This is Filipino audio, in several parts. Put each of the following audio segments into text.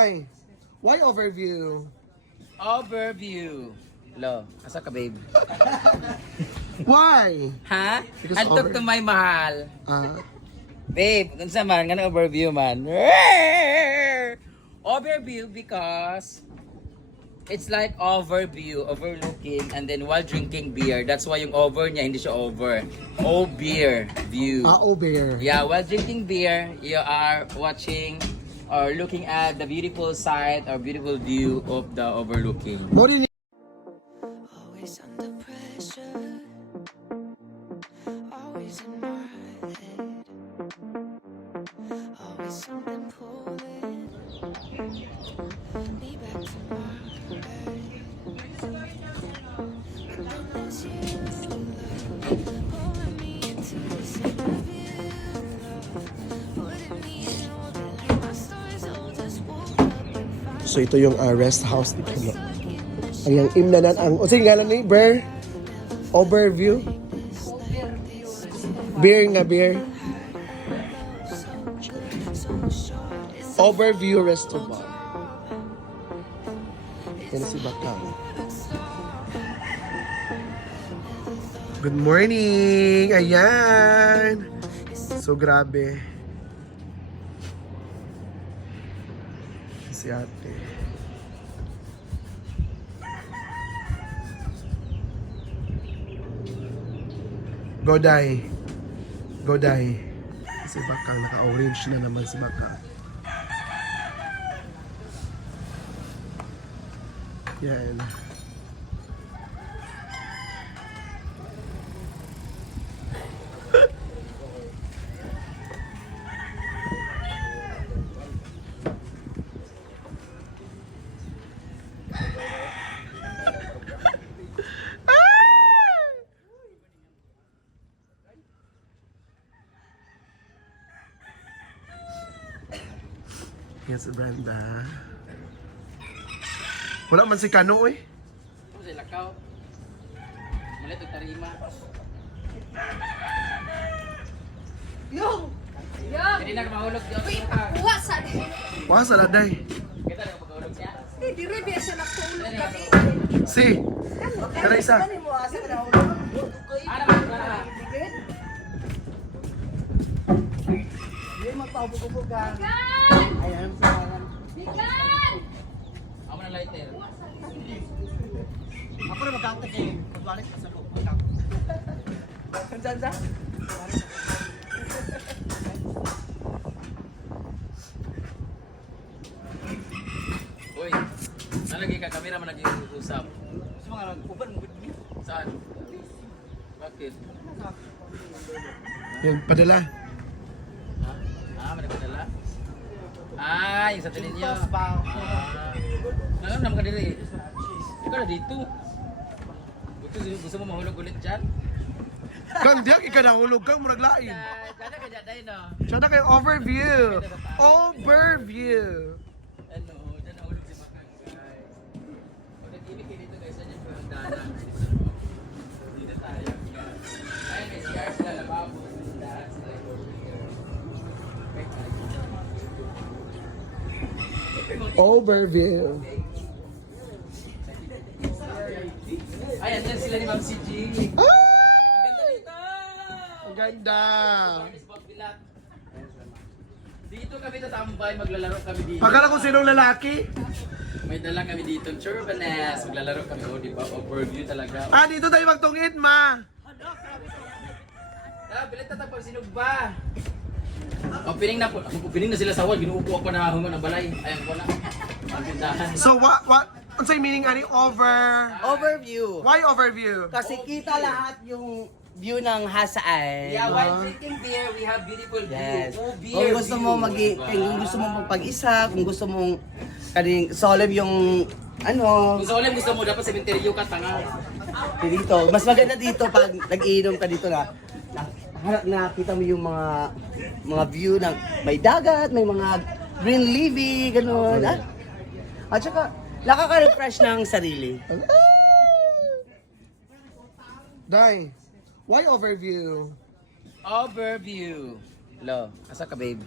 Dai, why overview? Overview. Lo, asa ka babe? Why? Ha? Because Antok to my mahal. Ah, Babe, unsa man nga na overview man. Overview because it's like overview, overlooking, and then while drinking beer. That's why yung over niya hindi siya over. O beer view. bear. Yeah, while drinking beer, you are watching or looking at the beautiful side or beautiful view of the overlooking. Mo din Always under pressure, always in my head, always something pulling me back to my bed. But then there's you, love, pulling me into this interview, love, putting me in orbit like my stars all just woke up and found So ito yung rest house dito. No? stuck in this Ang yung imnanan ang o sige ngalan ni Bear. Overview. Beer nga beer. Overview restaurant. Yan si Bakang. Good morning! Ayan! So grabe. Si ate. Goday. Goday. Si Bakang, naka-orange na naman si Bakang. Yan. Yan si Brenda. Wala man si Kano eh. Ano sila lakaw? Malit og tarima. Yo! Yo! Hindi na mahulog di ako ka. Uwasan! Wala sa laday. Kita na magahulog siya. Eh, di rin biya siya nakutulog kami. Si. Tara isa. Ano mo, asa ka na ako? Ana man para. Hindi magpahubog-hubog ka. Ah. Ayan, parang. Bigan! Amo na lighter. Ako na magkakta kayo. Magbalik ka sa loob. Kansan sa? Uy, nalagi ka kamera man nag-usap. Gusto mga nag-uban mo. Saan? Bakit? Yan, padala. Ha? Ah, managpadala? Ah, yung sa tilin niyo. Tos pa. Ngayon naman ka dili. Ikaw na dito. Gusto mo mahulog ulit dyan? Kang diyak ikanahulog kang murag lain. Dada ka dyan dahil no? Siya na kayo overview. Overview. Ano, dyan nahulog si Bakang guys. Pag nag-ibig kayo dito guys, dyan yung dana. Dito tayo. Ayun, may CR sila lababo. That's like over here. Overview. Ay, andyan sila ni Ma'am CG. Ah! Ang ganda dito! Ang ganda. Dito kami tatambay, maglalaro kami dito. Akala ko sinong lalaki. May dala kami dito, Churbanes. Maglalaro kami, oh, di ba? Overview talaga. Ah, dito tayo magtungit, ma. Tara, bilit na tapos sinug ba? Opening na sila sa wall. Ginuupo ako na human ng balay. Ayan ko na. Ang tindahan. So, ano sa'yo meaning ani Overview. Why overview? Kasi kita lahat yung view ng Hasaan. Yeah, while drinking beer, we have beautiful Yes. view. Oh, beer Kung gusto mo kung gusto mo magpag-isa, kung gusto mong kaning solemn yung ano, Kung sa ulit gusto mo, dapat sementeryo ka, tanga. dito. Mas maganda dito pag nag-iinom ka dito na harap nakita mo yung mga view ng may dagat, may mga green leafy, gano'n. Ah? At saka, nakaka-refresh ng sarili. Dai, why overview? Overview. Lo, asa ka babe?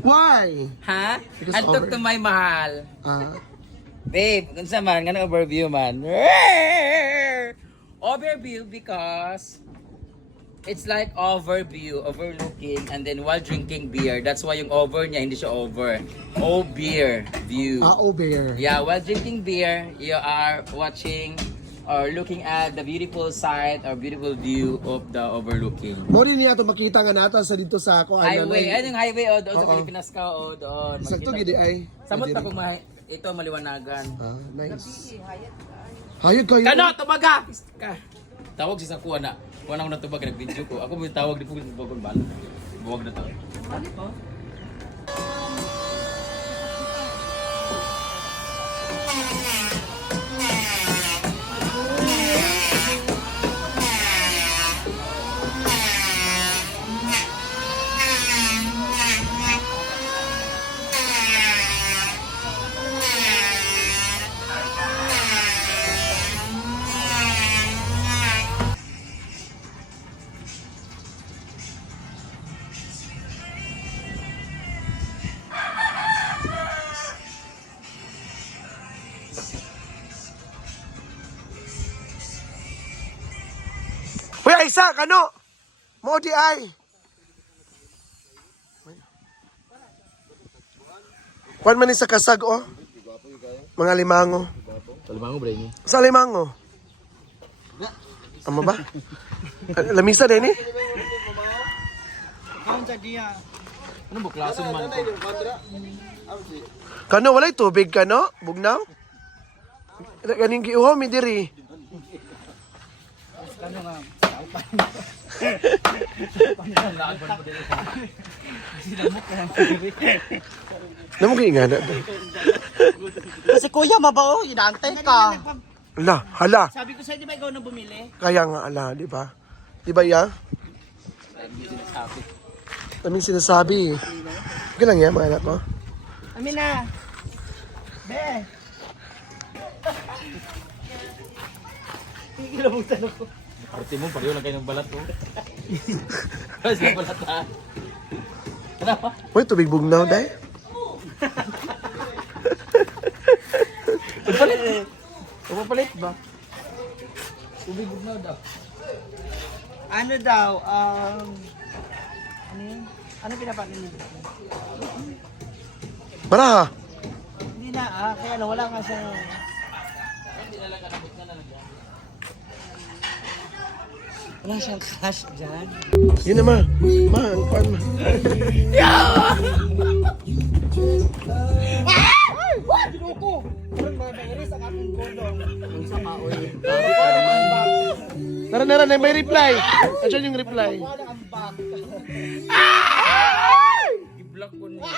Why? Ha? Because Antok over. to my mahal. Ah, Babe, kunsa man, nga overview man. Overview because it's like overview, overlooking, and then while drinking beer. That's why yung over niya, hindi siya over. Oh, beer view. bear. Yeah, while drinking beer, you are watching or looking at the beautiful sight or beautiful view of the overlooking. Mo rin niya to makita nga nata sa dito sa ako. Highway, ayun yung highway doon sa Oo. Pilipinas ka doon. Sakto Makita- gidi ay. Samot pa kung ito maliwanagan. Ah, nice. Hayag kayo. Kano, tumaga! Ka. Tawag si Sakuha na. Kuha na ako na tubag, nag-video ko. Ako mo yung tawag, di po yung tubag bala. Buwag na to. Uy, Isa, kano? Mo di ay. Kwan man ni sa kasag, oh. Mga limango. Talimango, Brainy. Sa limango. Tama ba? Lamisa din eh. Ano ba klase naman ito? Kano, walay tubig kano? Bugnaw? Ganing giuhaw mi diri. Namo kay ingana. Kasi kuya, mabao, inaantay ka. Ala, hala. Sabi ko sa'yo, di ba ikaw na bumili? Kaya nga ala, di ba? Di ba ya? Daming sinasabi. Okay lang yan, mga anak ko. Amin na. Be. Kilabutan ako. Arte mo, pareho lang kayo ng balat, oh. Pareho ng balat, ha? Ano pa? Uy, tubig bugnaw, day. Papalit. Papalit ba? Tubig bugnaw daw. Ano daw, ano yun? Ano pinapanin niyo? Para. Hindi na, kaya ano, wala nga siya. Wala siyang cash dyan. Yun naman. Ma, ang kwan ma. Nara, may reply. Andiyan yung reply. I-block ko niya.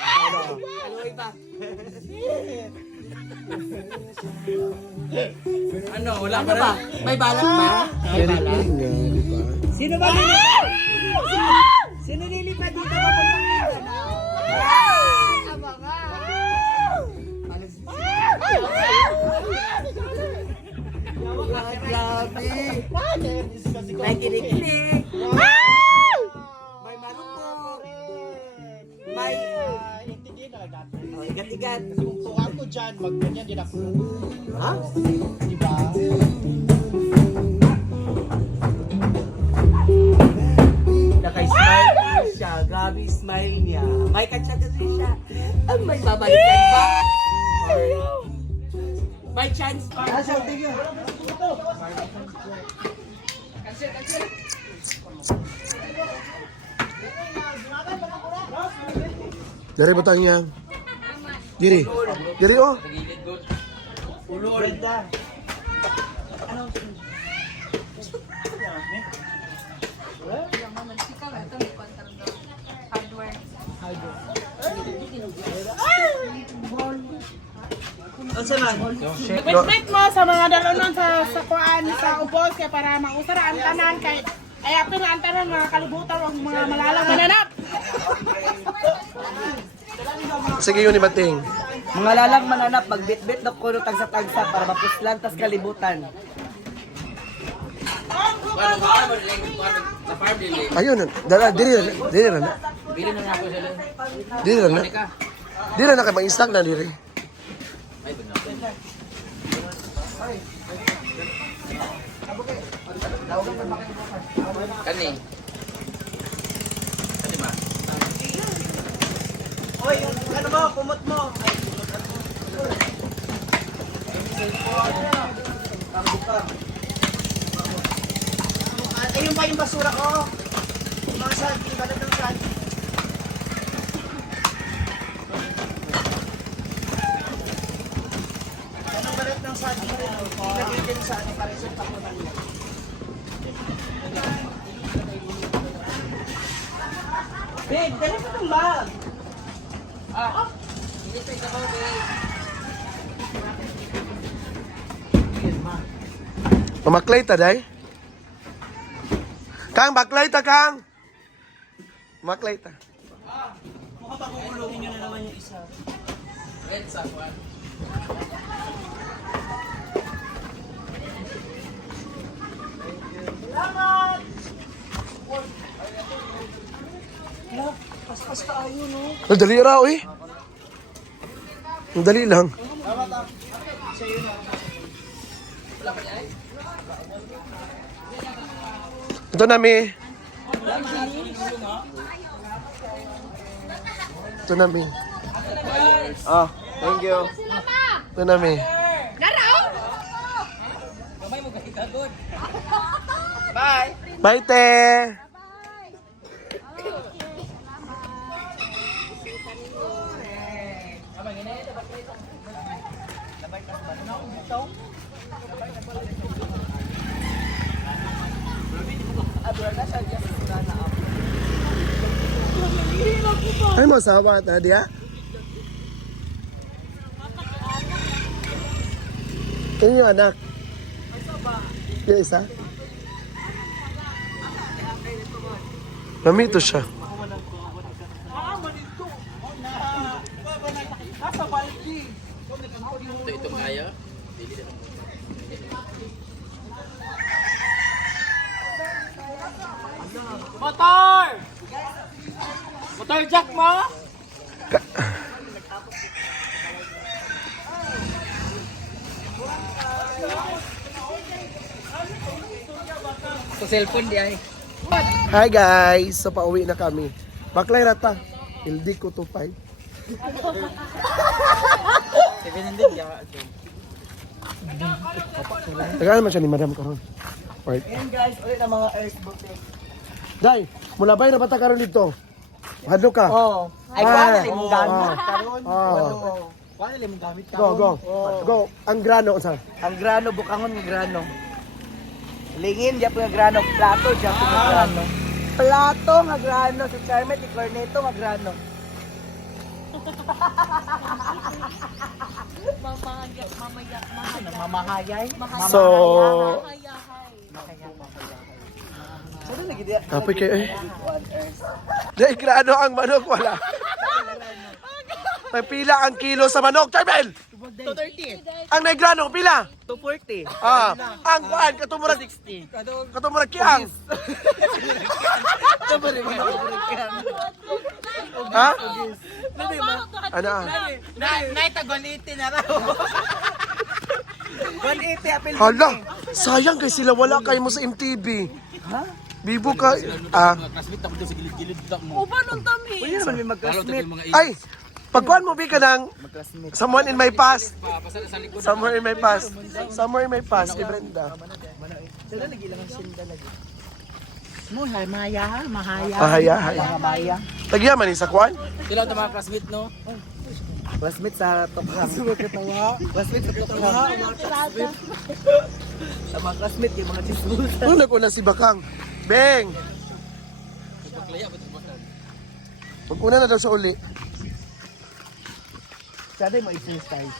Ano, wala ka ba? May balak ba? May reply nga, di ba? Sino ba lilipad? Sino lilipad dito papuntang Mindanao? Grabe! May kinikilig! May marupok! May... igat-igat! Tuwa ko dyan, magganyan din ako. Ha? Diba? Naka-smile po siya. Grabe yung smile niya. May kachat na siya. May babalikan ba? Or... May chance pa. Dari batang yang. Diri. Diri oh. Gilid good. Ulol. Wait mo sa mga dalonon sa kuan sa ubos kaya para mausara ang tanan kay ay apil ang tanan mga kalibutan o mga malalang mananap. Sige yun ni Bating. Mga lalang mananap, magbit-bit na kuno tagsa-tagsa para mapuslan tas kalibutan. Paano ba? Sa farm delay. Ayun, dala diri na. Bili na nga ako sila. Di lang na. Ka. Di lang na kayo mag-instag na diri. Ay, tingnan. Kani. Kani ba? Oy, ano mo, kumot mo. Ayun pa yung basura ko. Yung mga saging, balat ng saging. Anong balat ng saging ko? Ilagay din sa ano, paresong tako na niya. Babe, dali mo ng bag. Mamaklay ta, day. Kang, baklay ta, Kang. Maklay ta. Mukha pa kukulungin nyo na naman yung isa. Red sa kuwan. Paspas tayo, no? Ang dali raw, eh. Ang dali lang. Ito na, mi. Ito na, mi. Oh, thank you. Ito na, mi. Bye! Bye, te. Ay mo sawa ta dia? Ini yung anak. Yung isa? Mamito siya. Itong kaya. Dili na. Motor! Motor jack mo? Sa cellphone di ay. Hi guys! So pauwi na kami. Baklay rata. Hildi ko to 5. 700 ya. Tagaan naman siya ni Madam karon. Right. Ayan guys, ulit ang mga earth boutique. Day, mula ba na bata karon dito? Hadlo ka. Oh, ay Ah, kuha mong gamit ah, karon. ah. Kuha mong gamit Go, go. Go. Ang grano sa. Ang grano bukangon ng grano. Lingin diya po ng grano, plato diya po ng grano. Plato nga grano sa Charmet, corneto nga grano. Mamahayay. So, Sino lagi diya? kapoy kayo eh. Day, grano ang manok wala. Pila ang kilo sa manok, Charbel! 230. Ang naigrano, pila? 240. Ah, ang kuan, katumurag 60. katumurag kiang. Ha? Ano? Naitagoliti na raw. 180 apel. Hala, sayang kay sila wala kayo mo sa MTV. Ha? Bibo ka. Ah, Mga classmate ako doon sa gilid-gilid mo. Pwede naman may Lalo mag-classmate. mga ay, pagkuhan mo bi ka ng Mag-classmate. someone in my past. pasal sa likod. Somewhere in my past. Somewhere in my past, kay Brenda. Sila lagi lang ang sinda lagi. Mo hay maya, mahaya. Mahaya, hay. Maya. Tagya man sa kuan? Sila ito mga classmate, no? Classmate sa Tokhang. Classmate sa Tokhang. Sa mga classmate yung mga chismosa. Una ko na si Bakang. Beng! Paglaya, ba't bakal? Pag-una na daw sa uli. Sana mo exercise.